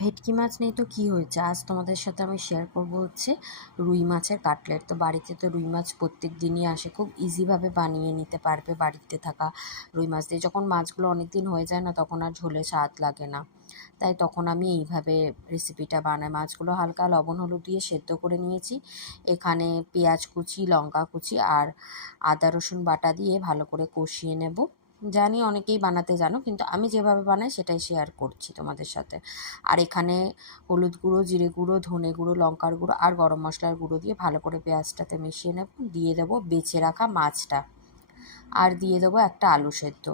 ভেটকি মাছ নেই তো কী হয়েছে, আজ তোমাদের সাথে আমি শেয়ার করব হচ্ছে রুই মাছের কাটলেট। তো বাড়িতে তো রুই মাছ প্রত্যেক দিনই আসে, খুব ইজিভাবে বানিয়ে নিতে পারবে বাড়িতে থাকা রুই মাছ দিয়ে। যখন মাছগুলো অনেক দিন হয়ে যায় না, তখন আর ঝোলে স্বাদ লাগে না, তাই তখন আমি এইভাবে রেসিপিটা বানাই। মাছগুলো হালকা লবণ হলুদ দিয়ে সেদ্ধ করে নিয়েছি। এখানে পেঁয়াজ কুচি, লঙ্কা কুচি আর আদা রসুন বাটা দিয়ে ভালো করে কষিয়ে নেব। জানি অনেকেই বানাতে জানো, কিন্তু আমি যেভাবে বানাই সেটাই শেয়ার করছি তোমাদের সাথে। আর এখানে হলুদ গুঁড়ো, জিরে গুঁড়ো, ধনে গুঁড়ো, লঙ্কার গুঁড়ো আর গরম মশলার গুঁড়ো দিয়ে ভালো করে পেঁয়াজটাতে মিশিয়ে নেব। দিয়ে দেবো বেছে রাখা মাছটা, আর দিয়ে দেবো একটা আলু সেদ্ধ।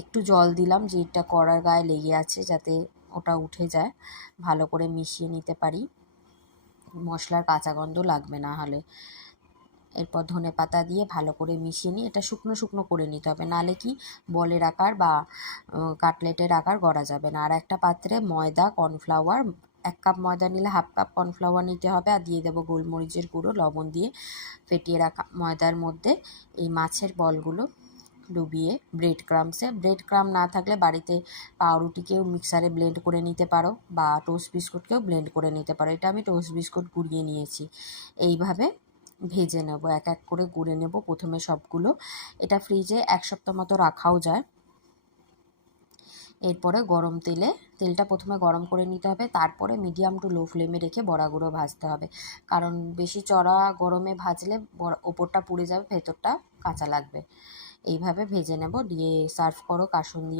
একটু জল দিলাম, যেটা কড়ার গায়ে লেগে আছে যাতে ওটা উঠে যায়, ভালো করে মিশিয়ে নিতে পারি, মশলার কাঁচা গন্ধ লাগবে না হলে। এরপর ধনে পাতা দিয়ে ভালো করে মিশিয়ে নিয়ে এটা শুকনো শুকনো করে নিতে হবে, নাহলে কি বলের আকার বা কাটলেটের আকার গড়া যাবে না। আর একটা পাত্রে ময়দা, কর্নফ্লাওয়ার, 1 কাপ ময়দা নিলে 1/2 কাপ কর্নফ্লাওয়ার নিতে হবে, আর দিয়ে দেবো গোলমরিচের গুঁড়ো, লবণ দিয়ে ফেটিয়ে রাখা ময়দার মধ্যে এই মাছের বলগুলো ডুবিয়ে ব্রেড ক্রাম না থাকলে বাড়িতে পাউরুটিকেও মিক্সারে ব্লেন্ড করে নিতে পারো, বা টোস্ট বিস্কুটকেও ব্লেন্ড করে নিতে পারো। এটা আমি টোস্ট বিস্কুট গুঁড়িয়ে নিয়েছি। এইভাবে ভেজে নেব, এক এক করে গুঁড়ে নেব প্রথমে সবগুলো। এটা ফ্রিজে 1 সপ্তাহ মতো রাখাও যায়। এরপরে তেলটা প্রথমে গরম করে নিতে হবে, তারপরে মিডিয়াম টু লো ফ্লেমে রেখে বড়াগুলো ভাজতে হবে, কারণ বেশি চড়া গরমে ভাজলে ওপরটা পুড়ে যাবে, ভেতরটা কাঁচা লাগবে। এইভাবে ভেজে নেব, দিয়ে সার্ভ করো কাসুন্দি